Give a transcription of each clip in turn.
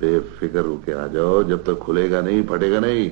बेफिक्र होके आ जाओ, जब तक खुलेगा नहीं फटेगा नहीं।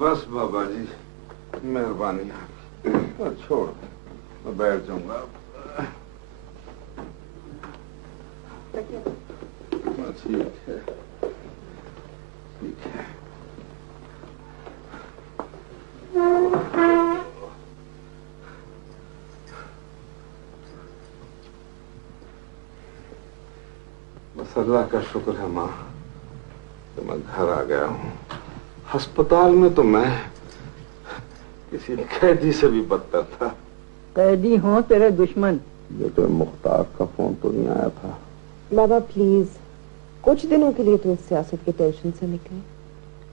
बस बाबा जी, मेहरबानी आपकी। छोड़, मैं बैठ जाऊंगा। ठीक है, ठीक है। बस अल्लाह का शुक्र है माँ तो मैं घर आ गया हूँ। अस्पताल में तो मैं किसी कैदी से भी बदतर था। कैदी हो तेरे दुश्मन। लेकिन मुख्तार का फोन तो नहीं आया था। बाबा प्लीज कुछ दिनों के लिए तो इस सियासत की टेंशन से निकले।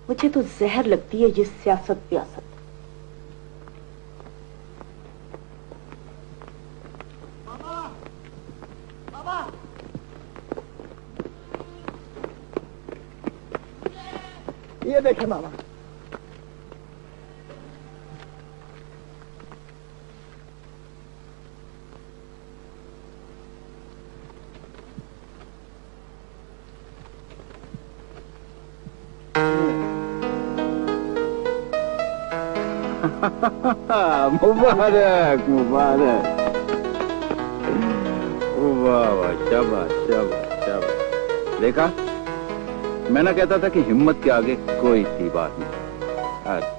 मुझे तो जहर लगती है ये सियासत प्यासत। ये देखे मामा। मुबारक मुबारक। वाह वाह, शाबाश शाबाश शाबाश। देखा, मैं ना कहता था कि हिम्मत के आगे कोई सी बात नहीं।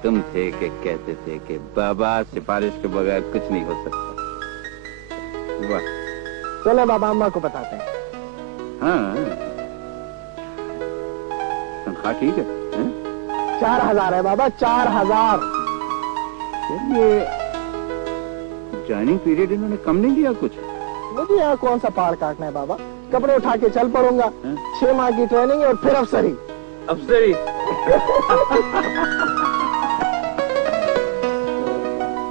तुम थे कि कहते थे कि बाबा सिफारिश के बगैर कुछ नहीं हो सकता। वाह। चलो बाबा अम्मा को बताते हैं। हाँ, तनख्वाह ठीक है? 4000 है बाबा, 4000। ये ज्वाइनिंग पीरियड इन्होंने कम नहीं दिया कुछ? मुझे यहाँ कौन सा पहाड़ काटना है बाबा, कपड़े उठा के चल पड़ूंगा। 6 माह की ट्रेनिंग और फिर अफसरी। अफसरी?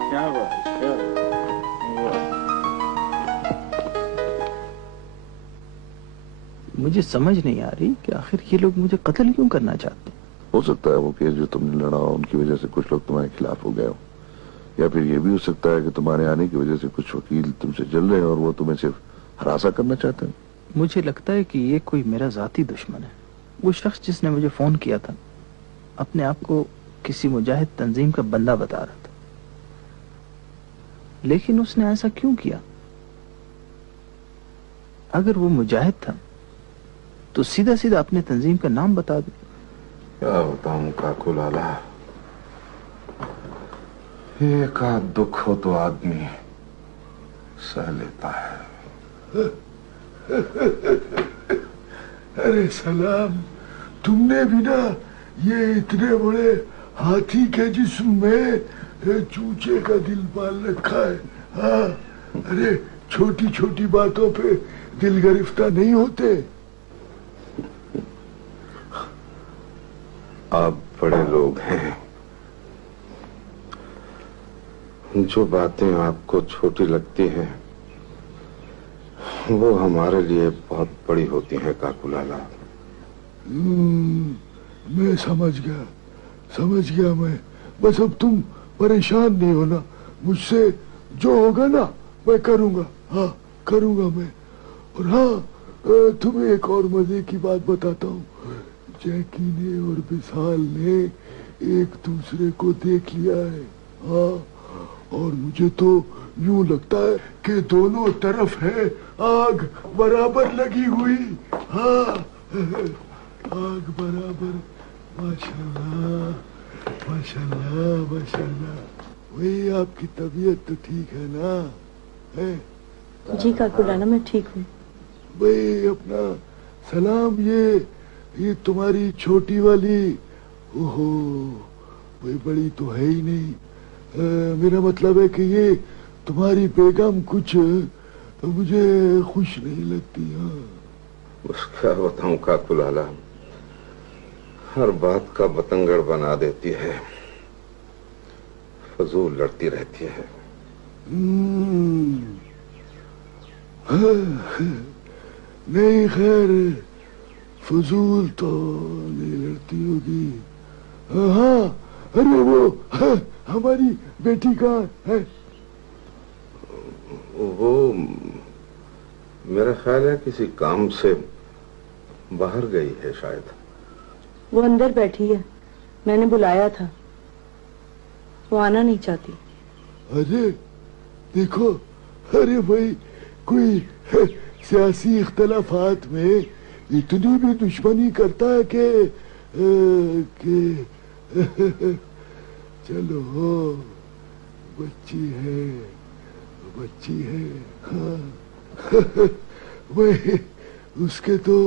क्या बात, क्या मुझे समझ नहीं आ रही कि आखिर ये लोग मुझे कत्ल क्यों करना चाहते हैं। हो सकता है वो केस जो तुमने लड़ा उनकी वजह से कुछ लोग तुम्हारे खिलाफ हो गए हो, या फिर ये भी हो सकता है कि तुम्हारे आने की वजह से कुछ वकील तुमसे जल रहे हैं और वो तुम्हें सिर्फ हरासा करना चाहते हैं। मुझे लगता है कि ये कोई मेरा जाती दुश्मन है। वो शख्स जिसने मुझे फोन किया था अपने आप को किसी मुजाहिद तंजीम का बंदा बता रहा था, लेकिन उसने ऐसा क्यों किया? अगर वो मुजाहिद था तो सीधा सीधा अपने तंजीम का नाम बता दे। क्या बताऊं काकू लाला, एक आध दुख हो तो आदमी सह लेता है। अरे सलाम, तुमने भी ना ये इतने बड़े हाथी के जिस्म में चूचे का दिल पाल रखा है। हाँ, अरे छोटी छोटी बातों पे दिल गिरफ्तार नहीं होते। आप बड़े लोग हैं, जो बातें आपको छोटी लगती हैं वो हमारे लिए बहुत बड़ी होती हैं काकूलाला। मैं समझ गया मैं। बस अब तुम परेशान नहीं होना, मुझसे जो होगा ना मैं करूंगा। हाँ करूंगा मैं। और हाँ तुम्हें एक और मजे की बात बताता हूँ। जैकी ने और विशाल ने एक दूसरे को देख लिया है। हाँ, और मुझे तो यूं लगता है कि दोनों तरफ है आग बराबर लगी हुई। हाँ आग बराबर। माशाल्लाह माशाल्लाह माशाल्लाह। वही आपकी तबीयत तो ठीक है ना? है जी काकूलाला मैं ठीक हूँ। भाई अपना सलाम। ये तुम्हारी छोटी वाली, ओहो भाई बड़ी तो है ही नहीं। मेरा मतलब है कि ये तुम्हारी बेगम कुछ मुझे खुश नहीं लगती। हाँ बस क्या बताऊं काकूलाला, हर बात का बतंगड़ बना देती है, फजूल लड़ती रहती है। नहीं खैर, फजूल तो नहीं लड़ती होगी। हाँ अरे वो हमारी बेटी कहाँ है? वो मेरा ख्याल है किसी काम से बाहर गई है शायद। वो अंदर बैठी है, मैंने बुलाया था, वो आना नहीं चाहती। अरे देखो, अरे भाई कोई सियासी इख्तलाफात में इतनी भी दुश्मनी करता है कि चलो बच्ची है। हाँ वही उसके तो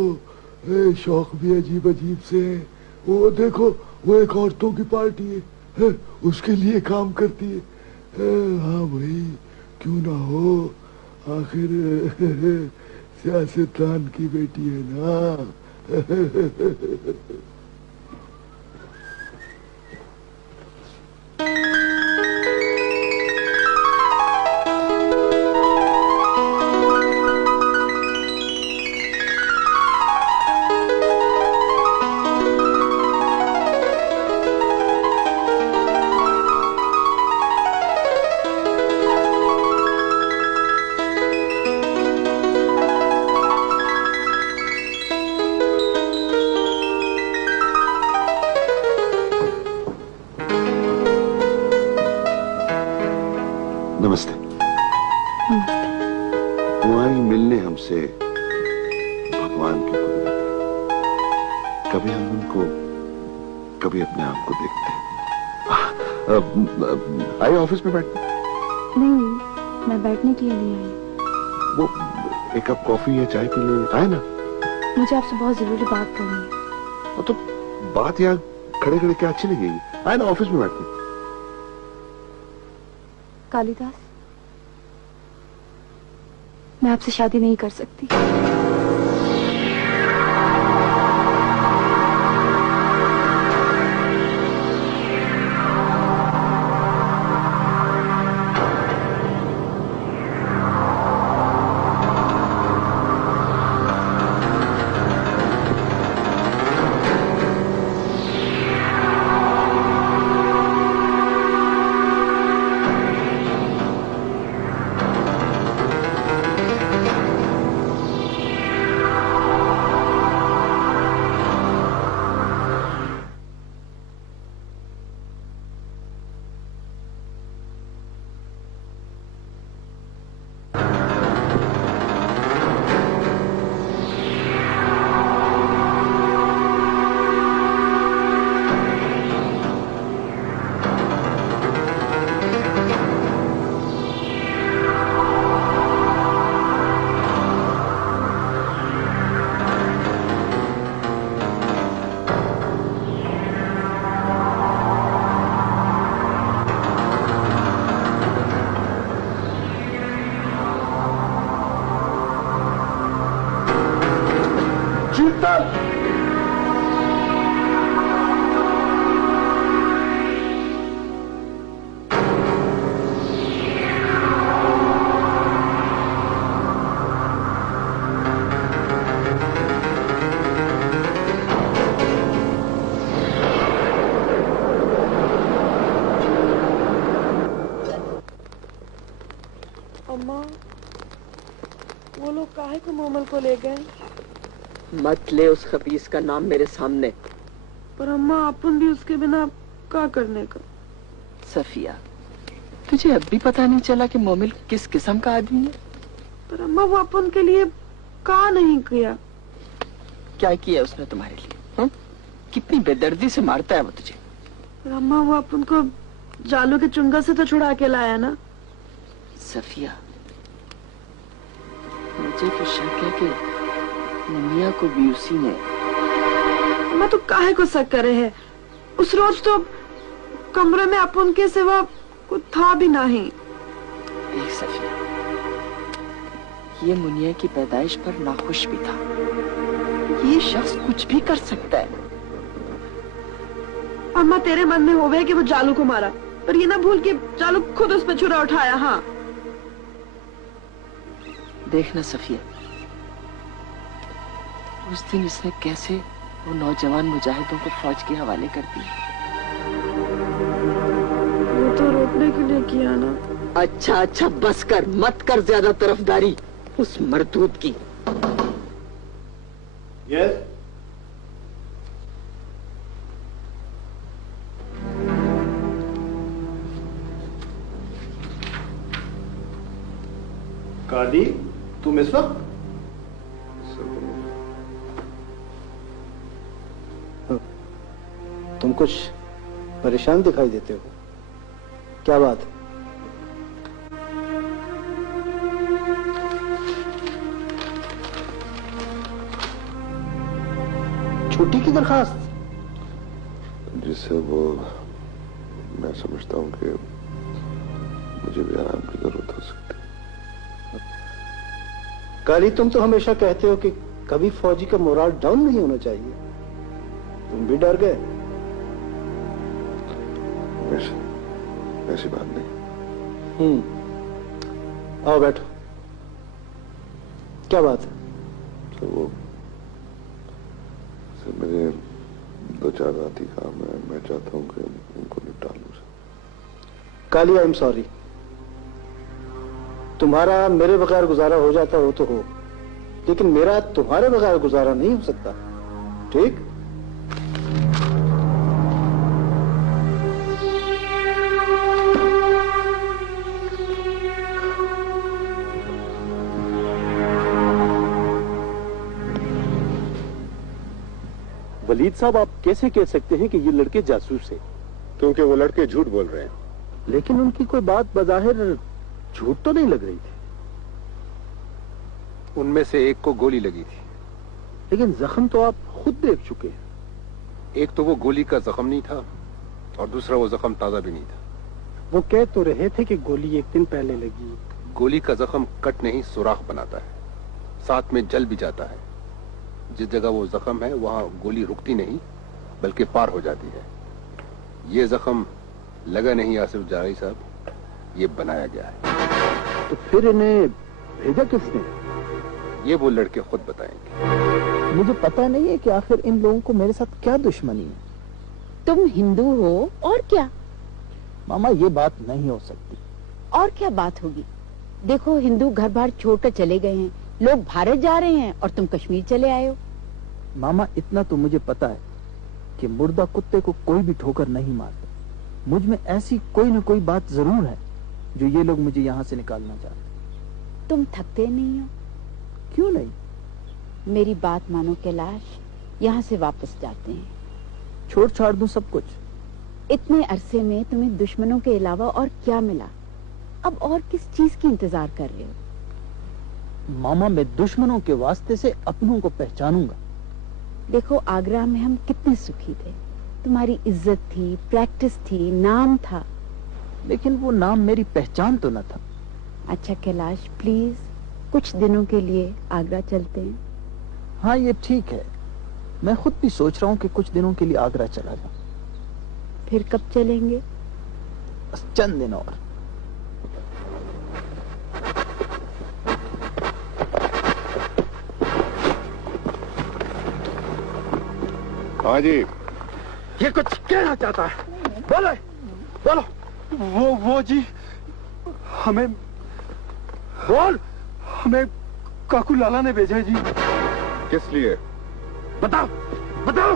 शौक भी अजीब अजीब से हैं। वो देखो वो एक औरतों की पार्टी है, उसके लिए काम करती है। हाँ भाई क्यों ना हो, आखिर सियासतदान की बेटी है ना। नमस्ते। वो आई मिलने हमसे, भगवान की कुदरत है। कभी हम उनको, कभी अपने आप को देखते हैं। आइए ऑफिस में बैठते। नहीं, मैं बैठने के लिए नहीं आई। वो एक कप कॉफी या चाय पी ले, आए ना। मुझे आपसे बहुत जरूरी बात करनी है। तो बात यहाँ खड़े खड़े क्या अच्छी लगेगी? आए ना ऑफिस में बैठते। कालिदास, मैं आपसे शादी नहीं कर सकती। शीतल, अम्मा, वो लोग काहे को मोमल को ले गए? मत ले उस खबीस का नाम मेरे सामने। पर अम्मा, अपन भी उसके बिना क्या करने का? सफिया, तुझे अब भी पता नहीं चला कि मोमिल किस किस्म का आदमी है? पर अम्मा, वो अपन के लिए क्या नहीं किया? क्या किया उसने तुम्हारे लिए? हुँ? कितनी बेदर्दी से मारता है वो तुझे। पर अम्मा, वो अपन को जालू के चुंगा से तो छुड़ा के लाया ना। सफिया, मुझे तो शक है कि मुनिया को भी उसी ने। अम्मा, तो काहे को शक करे है? उस रोज तो कमरे में अपन के सिवा कुछ था भी नहीं। एक सफिया, ये मुनिया की पैदाइश पर नाखुश भी था। ये शख्स कुछ भी कर सकता है। अम्मा, तेरे मन में होवे कि वो जालू को मारा, पर ये ना भूल कि जालू खुद उस पर छुरा उठाया। हाँ, देखना सफिया, उस दिन इसने कैसे वो नौजवान मुजाहिदों को फौज के हवाले कर दिया। वो तो रोकने के लिए किया ना। अच्छा अच्छा, बस कर, मत कर ज्यादा तरफदारी उस मरदूद की। यस, कादी, तुम इस वक्त? तुम कुछ परेशान दिखाई देते हो, क्या बात है? छुट्टी की दरखास्त? जिससे वो मैं समझता हूँ कि मुझे भी आराम की जरूरत हो सकती है। काली, तुम तो हमेशा कहते हो कि कभी फौजी का मोराल डाउन नहीं होना चाहिए। तुम भी डर गए? ऐसी बात नहीं। आओ बैठो। क्या बात है? तो वो मेरे दो चार राती काम है, मैं चाहता हूँ कि उनको निपटा लूं। काली, आई एम सॉरी। तुम्हारा मेरे बगैर गुजारा हो जाता हो तो हो, लेकिन मेरा तुम्हारे बगैर गुजारा नहीं हो सकता। ठीक? वलीद साहब, आप कैसे कह सकते हैं कि ये लड़के जासूस हैं? क्योंकि वो लड़के झूठ बोल रहे हैं। लेकिन उनकी कोई बात बजाहिर झूठ तो नहीं लग रही थी। उनमें से एक को गोली लगी थी। लेकिन जख्म तो आप खुद देख चुके हैं। एक तो वो गोली का जख्म नहीं था और दूसरा वो जख्म ताजा भी नहीं था। वो कह तो रहे थे कि गोली एक दिन पहले लगी। गोली का जख्म कट नहीं, सुराख बनाता है, साथ में जल भी जाता है। जिस जगह वो जख्म है वहां गोली रुकती नहीं बल्कि पार हो जाती है। ये जख्म लगा नहीं आसिफ जारी साहब, ये बनाया गया है। तो फिर इन्हें भेजा किसने? ये वो लड़के खुद बताएंगे। मुझे पता नहीं है कि आखिर इन लोगों को मेरे साथ क्या दुश्मनी है। तुम हिंदू हो और क्या? मामा, ये बात नहीं हो सकती। और क्या बात होगी? देखो, हिंदू घर बार छोड़कर चले गए हैं, लोग भारत जा रहे हैं और तुम कश्मीर चले आए हो। मामा, इतना तो मुझे पता है कि मुर्दा कुत्ते को कोई भी ठोकर नहीं मारता। मुझ में ऐसी कोई न कोई बात जरूर है जो ये लोग मुझे यहाँ से निकालना चाहते। तुम थकते नहीं हो? क्यों नहीं? मेरी बात मानो कैलाश, यहाँ से वापस जाते हैं। छोड़ छाड़ दूं सब कुछ? इतने अरसे में तुम्हें दुश्मनों के अलावा और क्या मिला? अब और किस चीज की इंतजार कर रहे हो? मामा, मैं दुश्मनों के वास्ते से अपनों को पहचानूंगा। देखो, आगरा में हम कितने सुखी थे। तुम्हारी इज्जत थी, प्रैक्टिस थी, नाम था। लेकिन वो नाम मेरी पहचान तो न था। अच्छा कैलाश, प्लीज कुछ दिनों के लिए आगरा चलते हैं। हाँ ये ठीक है, मैं खुद भी सोच रहा हूँ कि कुछ दिनों के लिए आगरा चला जाऊं। फिर कब चलेंगे? बस चंद दिन और। हाँ जी। ये कुछ कहना चाहता है, बोलो बोलो। वो जी हमें बोल, हमें काकू लाला ने भेजा है जी। किस लिए? बताओ बताओ।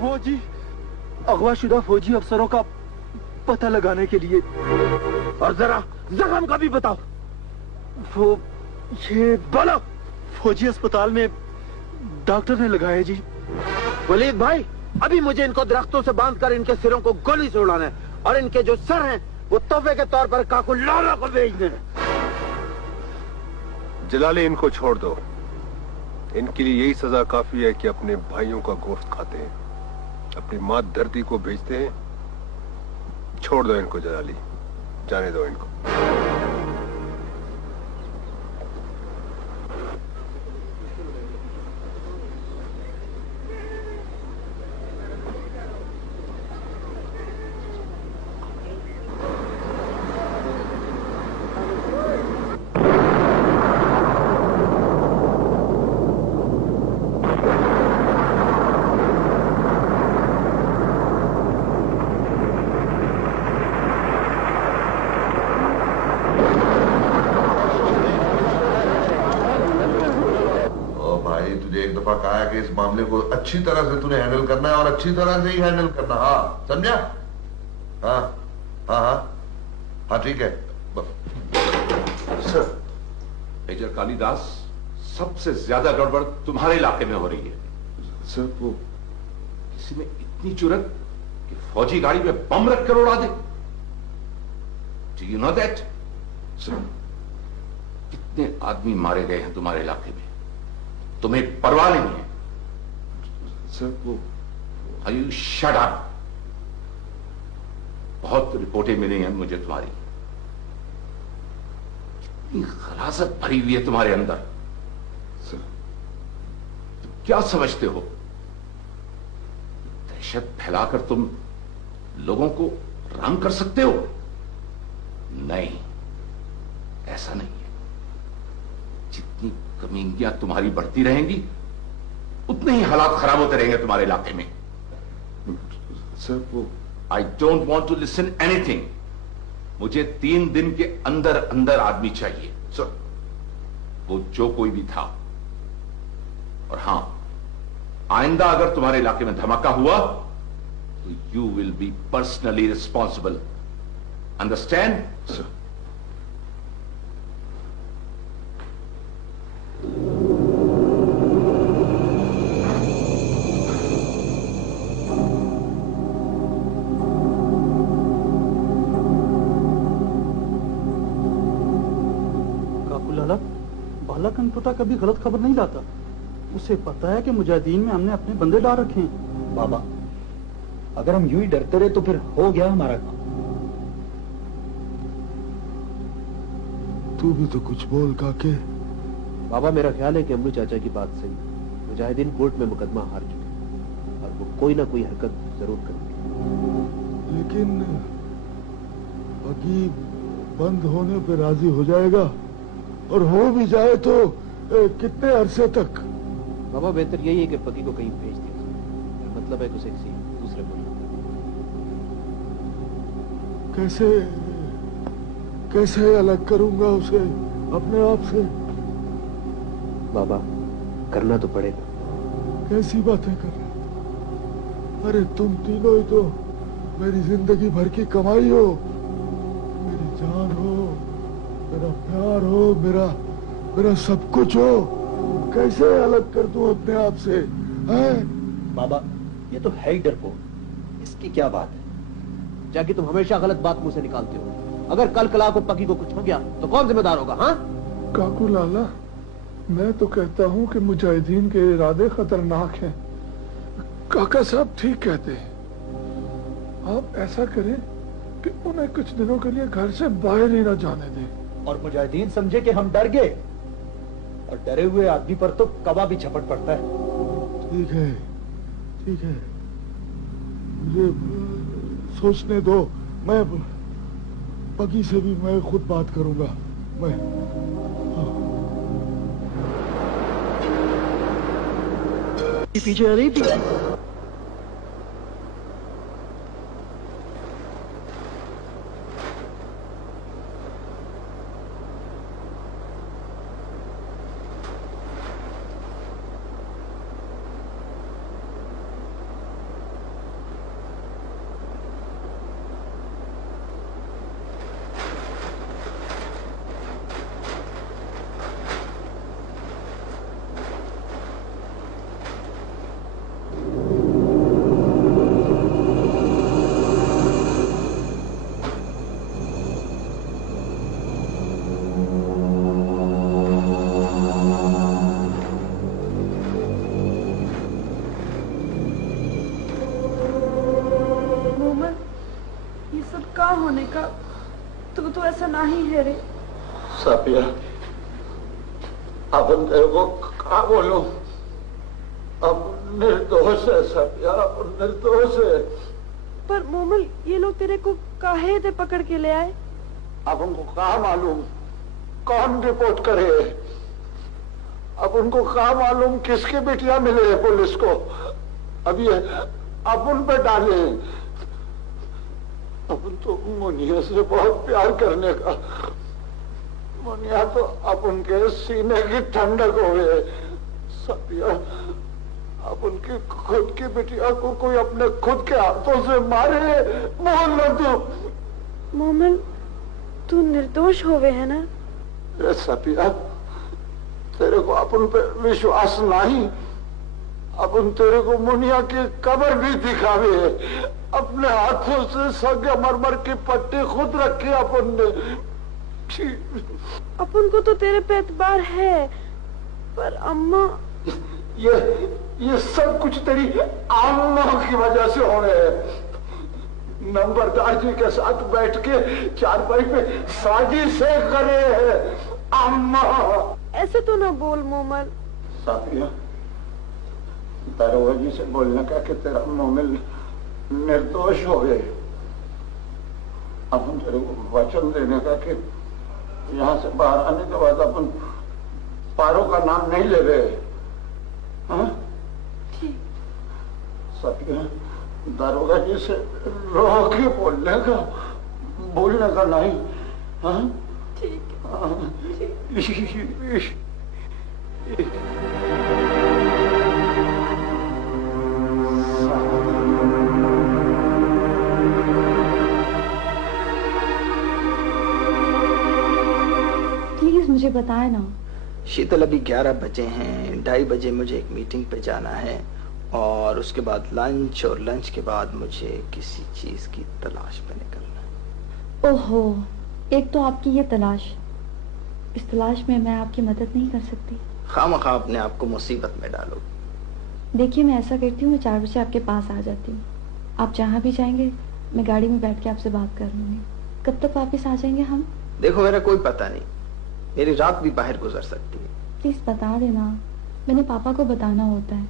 वो जी अगवाशुदा फौजी अफसरों का पता लगाने के लिए। और जरा जख्म का भी बताओ। वो ये बोलो। फौजी अस्पताल में डॉक्टर ने लगाया जी। वलीद भाई, अभी मुझे इनको दरख्तों से बांधकर इनके सिरों को गोली से उड़ाना है और इनके जो सर हैं वो तोहफे के तौर पर काकू लाला को भेज देना। जलाली, इनको छोड़ दो। इनके लिए यही सजा काफी है कि अपने भाइयों का गोश्त खाते हैं, अपनी माँ धरती को भेजते हैं। छोड़ दो इनको जलाली, जाने दो इनको। इस मामले को अच्छी तरह से तूने हैंडल करना है और अच्छी तरह से ही हैंडल करना। हाँ समझा? हाँ हाँ हाँ हाँ ठीक है सर। मेजर कालीदास, सबसे ज्यादा गड़बड़ तुम्हारे इलाके में हो रही है। सर वो किसी में इतनी जुर्रत कि फौजी गाड़ी में बम रख कर उड़ा दे। Do you know that? Sir, कितने आदमी मारे गए हैं तुम्हारे इलाके में, तुम्हें परवाह नहीं है। सर वो यू शट अप। बहुत रिपोर्टें मिली हैं मुझे तुम्हारी, कितनी खलासत भरी हुई है तुम्हारे अंदर। सर तुम क्या समझते हो? दहशत फैलाकर तुम लोगों को रंग कर सकते हो? नहीं, ऐसा नहीं है। जितनी कमीनियां तुम्हारी बढ़ती रहेंगी उतने ही हालात खराब होते रहेंगे तुम्हारे इलाके में। सर वो I don't want to listen anything. मुझे 3 दिन के अंदर अंदर आदमी चाहिए। सर वो जो कोई भी था। और हां, आइंदा अगर तुम्हारे इलाके में धमाका हुआ तो you will be personally responsible. Understand? Sir Bala कभी गलत खबर नहीं लाता। उसे पता है कि मुजाहिदीन में हमने अपने बंदे डाल रखे हैं। बाबा, अगर हम यूं ही डरते रहे तो फिर हो गया हमारा काम। तू भी तो कुछ बोल काके। बाबा, मेरा ख्याल है कि अम्रू चाचा की बात सही है। मुजाहिदीन कोर्ट में मुकदमा हार चुके और वो कोई ना कोई हरकत जरूर करेंगे। लेकिन बाकी बंद होने पे राजी हो जाएगा, और हो भी जाए तो कितने अरसे तक? बाबा, बेहतर यही है कि पति को कहीं भेज दिया। मतलब है कि उसे किसी दूसरे मुल्क। कैसे अलग करूंगा उसे अपने आप से? बाबा, करना तो पड़ेगा। कैसी बातें कर रहे हो? अरे तुम तीनों ही तो मेरी जिंदगी भर की कमाई हो, मेरी जान हो, मेरा प्यार हो, मेरा सब कुछ हो। कैसे अलग कर दूं अपने आप से? हैं? बाबा, ये तो है ही डरपोक। इसकी क्या बात है? जाके तुम हमेशा गलत बात मुंह से निकालते हो। अगर कल कला को पकी को कुछ हो गया तो कौन जिम्मेदार होगा? हाँ काकू लाला, मैं तो कहता हूँ कि मुजाहिदीन के इरादे खतरनाक हैं। काका साहब ठीक कहते हैं। आप ऐसा करें कि उन्हें कुछ दिनों के लिए घर से बाहर ही ना जाने दें। और मुजाहिदीन समझे कि हम डर गए। और डरे हुए आदमी पर तो कबा भी झपट पड़ता है। ठीक है, ठीक है, मुझे सोचने दो। मैं पकी से भी मैं खुद बात करूंगा। मैं पीछे आ रही थी। होने का तू तो ऐसा नहीं है रे। साफिया, अपन तेरे को क्या बोलूं? अब निर्दोष है साफिया, अब निर्दोष है। पर मोमल, ये लोग तेरे को काहे दे पकड़ के ले आए? अब उनको क्या मालूम कौन रिपोर्ट करे? अब उनको क्या मालूम किसकी बेटियां मिले पुलिस को? अब ये अपन पे डाले। अपन तो मुनिया से बहुत प्यार करने का, मुनिया तो अपन के सीने की ठंडक हो गए। सतिया, अब उनकी खुद की बेटिया को कोई अपने खुद के हाथों से मारे, बोल ना तू। मोमल, तू निर्दोष होवे है ना? सतिया, तेरे को अपन पे विश्वास नहीं? अपन तेरे को मुनिया की कब्र भी दिखावे, अपने हाथों से संगमरमर की पट्टी खुद रखी अपन ने। अपन को तो तेरे पे एतबार है, पर अम्मा, ये सब कुछ तेरी अम्मा की वजह से हो रहे हैं। नंबरदार जी के साथ बैठ के चारपाई पे साजिश से कर रहे हैं। अम्मा, ऐसे तो ना बोल मोमल। साफिया, दरोगा से बोलने का कि तेरा मोमिल निर्दोष हो गए। अपन तेरे को वचन देने का कि यहाँ से बाहर आने के बाद अपन पारो का नाम नहीं ले रहे। सत्य, दरोगा जी से रोक के बोलने का, बोलने का नहीं। हाँ ठीक प्लीज मुझे बताए ना। शीतल, अभी 11 बजे हैं, 2:30 बजे मुझे एक मीटिंग पे जाना है और उसके बाद लंच, और लंच के बाद मुझे किसी चीज की तलाश पे निकलना है। ओहो, एक तो आपकी ये तलाश, इस तलाश में मैं आपकी मदद नहीं कर सकती। खामखा अपने आप को मुसीबत में डालो। देखिए, मैं ऐसा करती हूँ, मैं 4 बजे आपके पास आ जाती हूँ। आप जहाँ भी जाएंगे मैं गाड़ी में बैठ के आपसे बात कर लूंगी। कब तक वापस आ जाएंगे हम? देखो, मेरा कोई पता नहीं, मेरी रात भी बाहर गुजर सकती है। प्लीज बता देना, मैंने पापा को बताना होता है।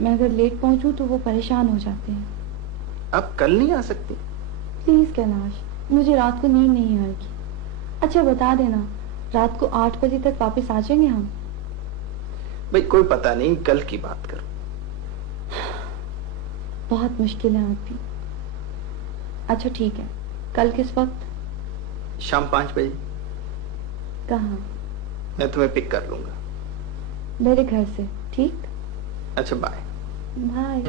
मैं अगर लेट पहुंचूं तो वो परेशान हो जाते हैं। अब कल नहीं आ सकती? प्लीज कैलाश, मुझे रात को नींद नहीं आएगी। अच्छा बता देना, रात को 8 बजे तक वापस आ जाएंगे हम? भाई कोई पता नहीं, कल की बात करो। बहुत मुश्किल है आप भी। अच्छा ठीक है, कल किस वक्त? शाम 5 बजे। कहाँ? मैं तुम्हें पिक कर लूंगा। मेरे घर से, ठीक? अच्छा, बाय। बाय।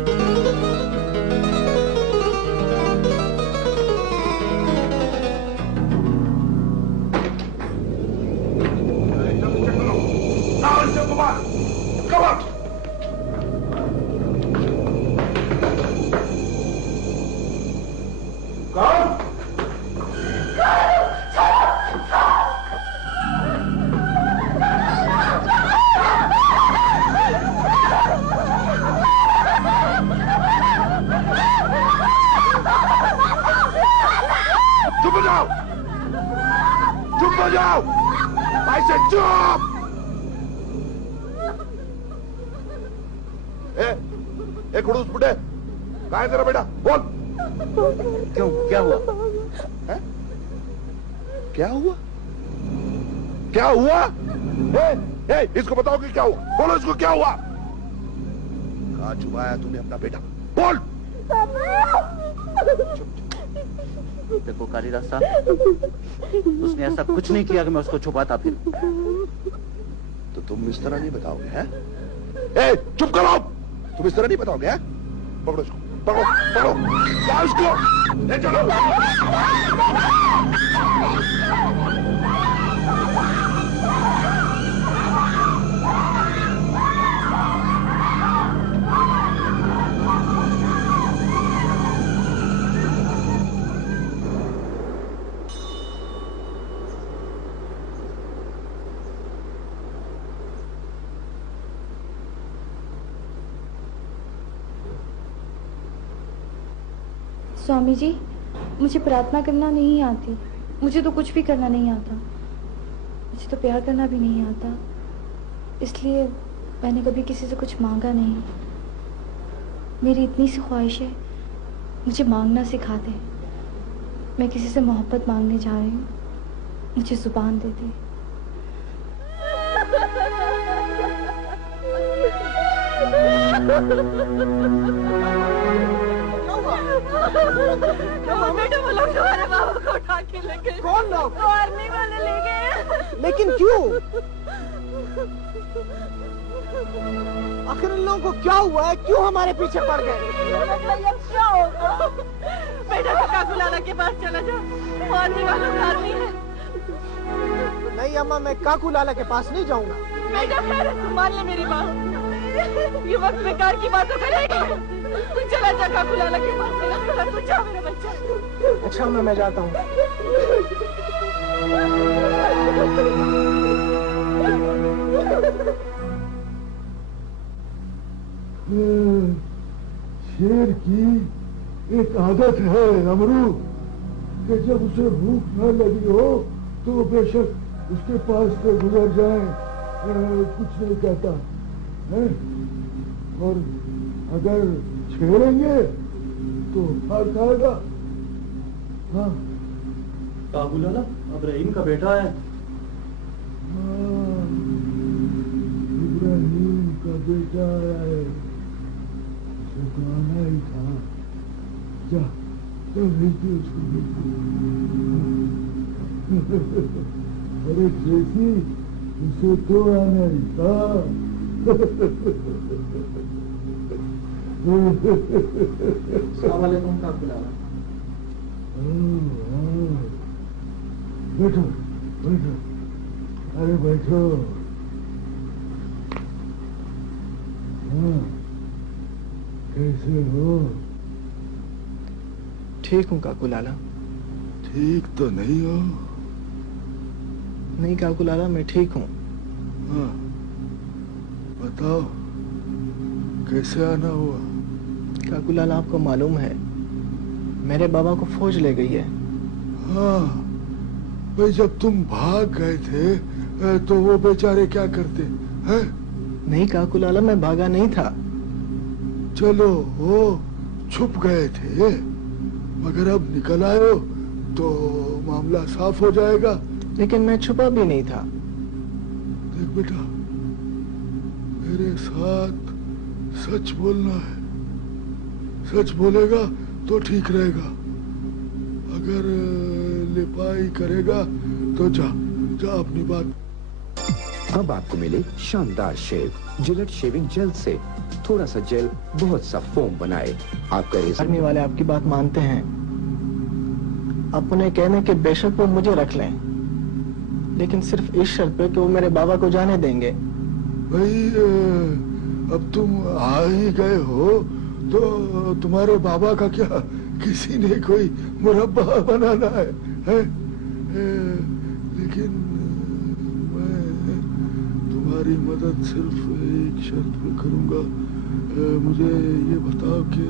ए खड़ूस बुढ़े, कहाँ है तेरा बेटा? बोल। क्यों, क्या हुआ? है? क्या हुआ? क्या हुआ? इसको बताओ कि क्या हुआ? बोलो इसको क्या हुआ? कहाँ छुपाया तूने अपना बेटा? बोल। देखो कालीदास साहब, उसने ऐसा कुछ नहीं किया कि मैं उसको छुपाता फिर। तो तुम इस तरह नहीं बताओगे, हैं? चुप करो! तुम इस तरह नहीं बताओगे, हैं? पकड़ो इसको, पकड़ो, पकड़ो, जाओ इसको, ले चलो। स्वामी जी, मुझे प्रार्थना करना नहीं आती। मुझे तो कुछ भी करना नहीं आता। मुझे तो प्यार करना भी नहीं आता। इसलिए मैंने कभी किसी से कुछ मांगा नहीं। मेरी इतनी सी ख्वाहिश है, मुझे मांगना सिखा दे। मैं किसी से मोहब्बत मांगने जा रही हूँ, मुझे जुबान दे दे। बेटा, वो लोग तुम्हारे बाबा को उठा के ले गए। कौन लोग? आर्मी वाले ले गए। लेकिन क्यों? आखिर इन लोगों को क्या हुआ है? क्यों हमारे पीछे पड़ गए? क्या होगा? बेटा तो काकू लाला के पास चला जा, आर्मी वालों का आर्मी है। नहीं अम्मा, मैं काकू लाला के पास नहीं जाऊंगा। बेटा खैर, मान ले मेरी बात। ये वक्त बेकार की बातों करेगी। तू चला जा काकू लाला के पास, चला तू जा मेरा बच्चा। अच्छा मैं जाता हूँ। शेर की एक आदत है अमरू कि जब उसे भूख न लगी हो तो बेशक उसके पास से गुजर जाए, कुछ नहीं कहता है। और अगर छेड़ेंगे तो भाग जाएगा। हाँ, काबू लाला, अब रहीम का बेटा है। हाँ, इब्राहिम का बेटा है। उसे तो आना ही था। जा, भेज दो उसको, भेज दो। अरे ट्रेसी, उसे तो आना ही था। अस्सलाम वालेकुम काकू लाला। बैठो बैठो, अरे बैठो। हाँ, कैसे हो? ठीक हूँ काकू लाला। ठीक तो नहीं हो? नहीं काकू लाला, मैं ठीक हूँ। हाँ, बताओ कैसे आना हुआ? काकू लाला, आपको मालूम है मेरे बाबा को फौज ले गई है। हाँ भाई, जब तुम भाग गए थे तो वो बेचारे क्या करते हैं? नहीं काकू लाला, मैं भागा नहीं था। चलो, वो छुप गए थे, मगर अब निकल आए हो तो मामला साफ हो जाएगा। लेकिन मैं छुपा भी नहीं था। देख बेटा, मेरे साथ सच बोलना है। सच बोलेगा तो ठीक रहेगा, अगर लिपाई करेगा तो जा अपनी बात। अब आपको मिले शानदार शेव। जिलेट शेविंग जेल से थोड़ा सा जेल बहुत सा फोम बनाए। आपका आर्मी वाले आपकी बात मानते हैं। आप उन्हें कहने के बेशक वो मुझे रख लें, लेकिन सिर्फ इस शर्त पे कि वो मेरे बाबा को जाने देंगे। भाई, अब तुम आ ही गए हो तो तुम्हारे बाबा का क्या किसी ने कोई मुरब्बा बनाना है? लेकिन मैं तुम्हारी मदद सिर्फ एक शर्त पे करूंगा। मुझे ये बताओ कि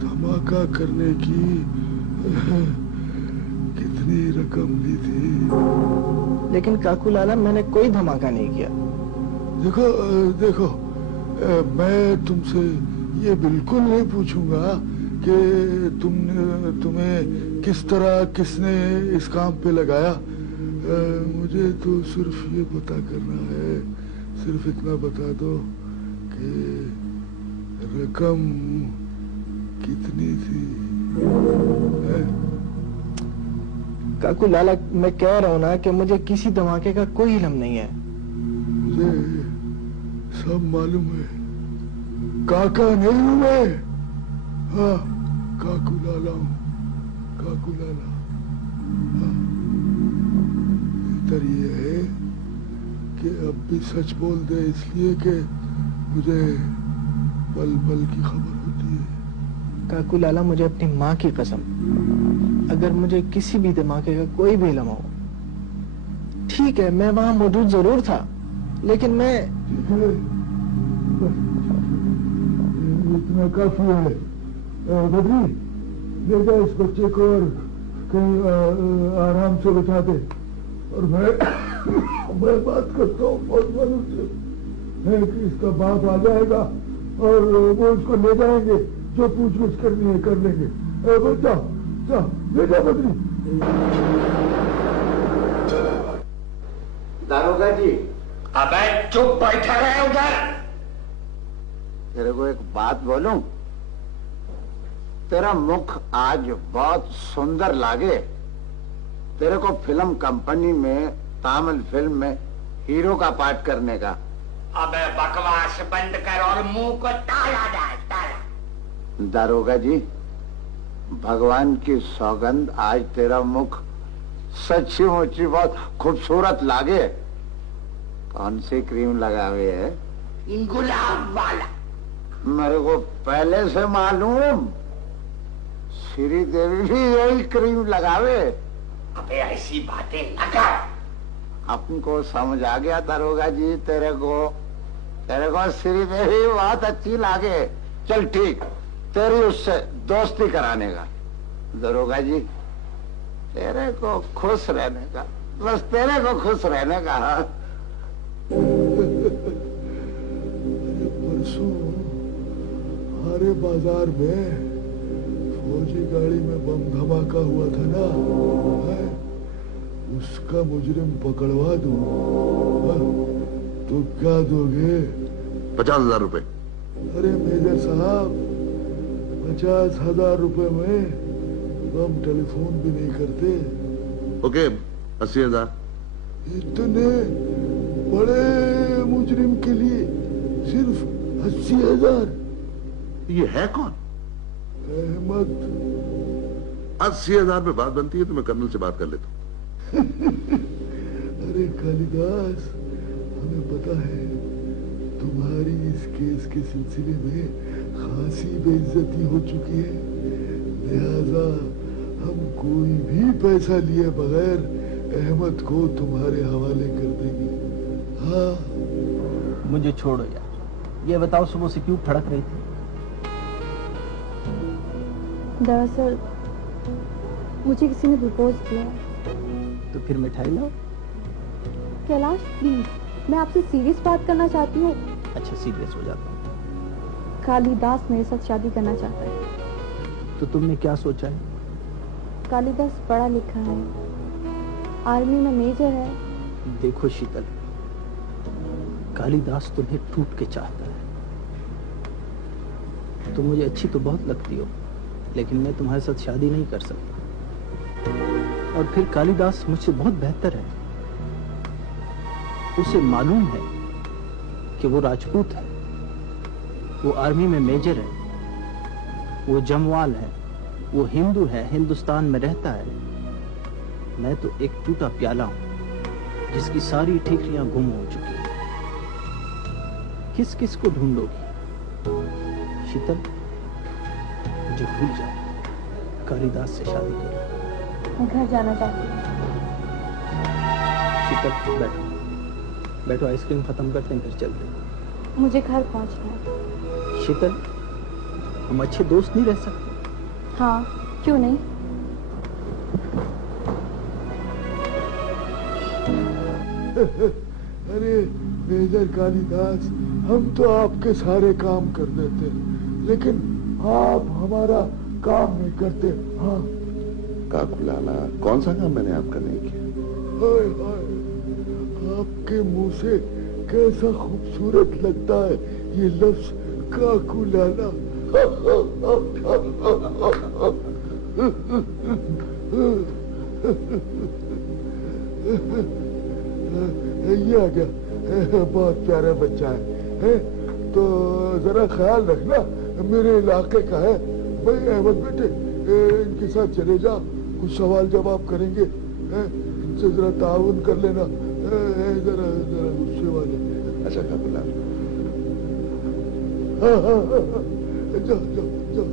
धमाका करने की कितनी रकम ली थी? लेकिन काकू लाला, मैंने कोई धमाका नहीं किया। देखो, मैं तुमसे ये बिल्कुल नहीं पूछूंगा कि तुम्हें किस तरह किसने इस काम पे लगाया। मुझे तो सिर्फ ये पता करना है, सिर्फ इतना बता दो कि रकम कितनी थी। काकू लाला, मैं कह रहा हूँ ना कि मुझे किसी धमाके का कोई इल्म नहीं है। मुझे सब मालूम है, काका नहीं हूँ मैं। हाँ, काकू लाला हूँ, काकू लाला। हाँ, बेहतर ये है कि अब भी सच बोल दे, इसलिए कि मुझे पल पल की खबर होती है। काकू लाला, मुझे अपनी माँ की कसम, अगर मुझे किसी भी धमाके का कोई भी इल्म हो, ठीक है मैं वहां मौजूद जरूर था, लेकिन मैं इतना काफी है। बद्री, ले जा इस बच्चे को और कहीं आराम से बैठा दे, और मैं बात करता हूँ बहुत मालूम से कि इसका बाप आ जाएगा और वो उसको ले जाएंगे, जो पूछगछ करनी है कर लेंगे। बच्चा ले जा बद्री। दारोगा जी। अबे चुप बैठा रहे उधर। तेरे को एक बात बोलूं, तेरा मुख आज बहुत सुंदर लागे। तेरे को फिल्म कंपनी में, तामिल फिल्म में हीरो का पार्ट करने का। अबे बकवास बंद कर और मुंह को ताला डाल, ताला। दारोगा जी, भगवान की सौगंध, आज तेरा मुख सच्ची मुच्ची बहुत खूबसूरत लागे। कौन सी क्रीम लगावे है? गुलाब वाला। मेरे को पहले से मालूम, श्री देवी भी यही क्रीम लगावे। अबे ऐसी बातें न कर। अपन को समझ आ गया दारोगा जी, तेरे को श्री देवी बहुत अच्छी लागे। चल ठीक, तेरी उससे दोस्ती कराने का। दारोगा जी, तेरे को खुश रहने का, बस तेरे को खुश रहने का। परसों हमारे बाजार में फौजी गाड़ी में बम धमाका हुआ था ना, उसका मुजरिम पकड़वा दूं, तो क्या दोगे? 50,000 रुपए। अरे मेजर साहब, 50,000 रुपए में हम टेलीफोन भी नहीं करते। ओके, 80,000। इतने बड़े मुजरिम के लिए सिर्फ 80,000? ये है कौन? अहमद। 80,000 में बात बनती है तो मैं कर्नल से बात कर लेता हूँ। अरे कालिदास, हमें पता है तुम्हारी इस केस के सिलसिले में खासी बेइज्जती हो चुकी है, लिहाजा हम कोई भी पैसा लिए बगैर अहमद को तुम्हारे हवाले कर देंगे। हाँ, मुझे छोड़ो यार, ये बताओ सुबह से क्यों फड़क रही थी? दरअसल मुझे किसी ने प्रपोज किया। तो फिर मिठाई लाओ। कैलाश प्लीज, मैं आपसे सीरियस बात करना चाहती हूँ। अच्छा, सीरियस हो जाता हूँ। कालिदास मेरे साथ शादी करना चाहता है। तो तुमने क्या सोचा है? कालिदास पढ़ा लिखा है, आर्मी में मेजर है। देखो शीतल, कालिदास तुम्हें टूट के चाहता है। तुम मुझे अच्छी तो बहुत लगती हो, लेकिन मैं तुम्हारे साथ शादी नहीं कर सकता। और फिर कालिदास मुझसे बहुत बेहतर है। उसे मालूम है कि वो राजपूत है, वो आर्मी में मेजर है, वो जमवाल है, वो हिंदू है, हिंदुस्तान में रहता है। मैं तो एक टूटा प्याला हूं जिसकी सारी ठीकरियां गुम हो चुकी हैं। किस किस को ढूंढोगी? शीतल, मुझे भूल जाओ, कालिदास से शादी करो। मैं घर जाना चाहती हूँ। शीतल, बैठो बैठो, आइसक्रीम खत्म करते हैं फिर चलते हैं। मुझे घर पहुंचना है। शीतल, हम अच्छे दोस्त नहीं रह सकते? हाँ, क्यों नहीं? अरे मेजर कालिदास, हम तो आपके सारे काम कर देते, लेकिन आप हमारा काम नहीं करते। हाँ काकुलाला, कौन सा काम मैंने आपका नहीं किया? हाय हाय, आपके मुंह से कैसा खूबसूरत लगता है ये लफ्ज काकुलाला। ये आ गया, बहुत प्यारा बच्चा है, तो जरा ख्याल रखना, मेरे इलाके का है। भाई अहमद बेटे, इनके साथ चले जा, कुछ सवाल जवाब करेंगे, इनसे जरा ताउन कर लेना, जरा जरा गुस्से वाले। अच्छा काकुलाला, जाओ जाओ जाओ।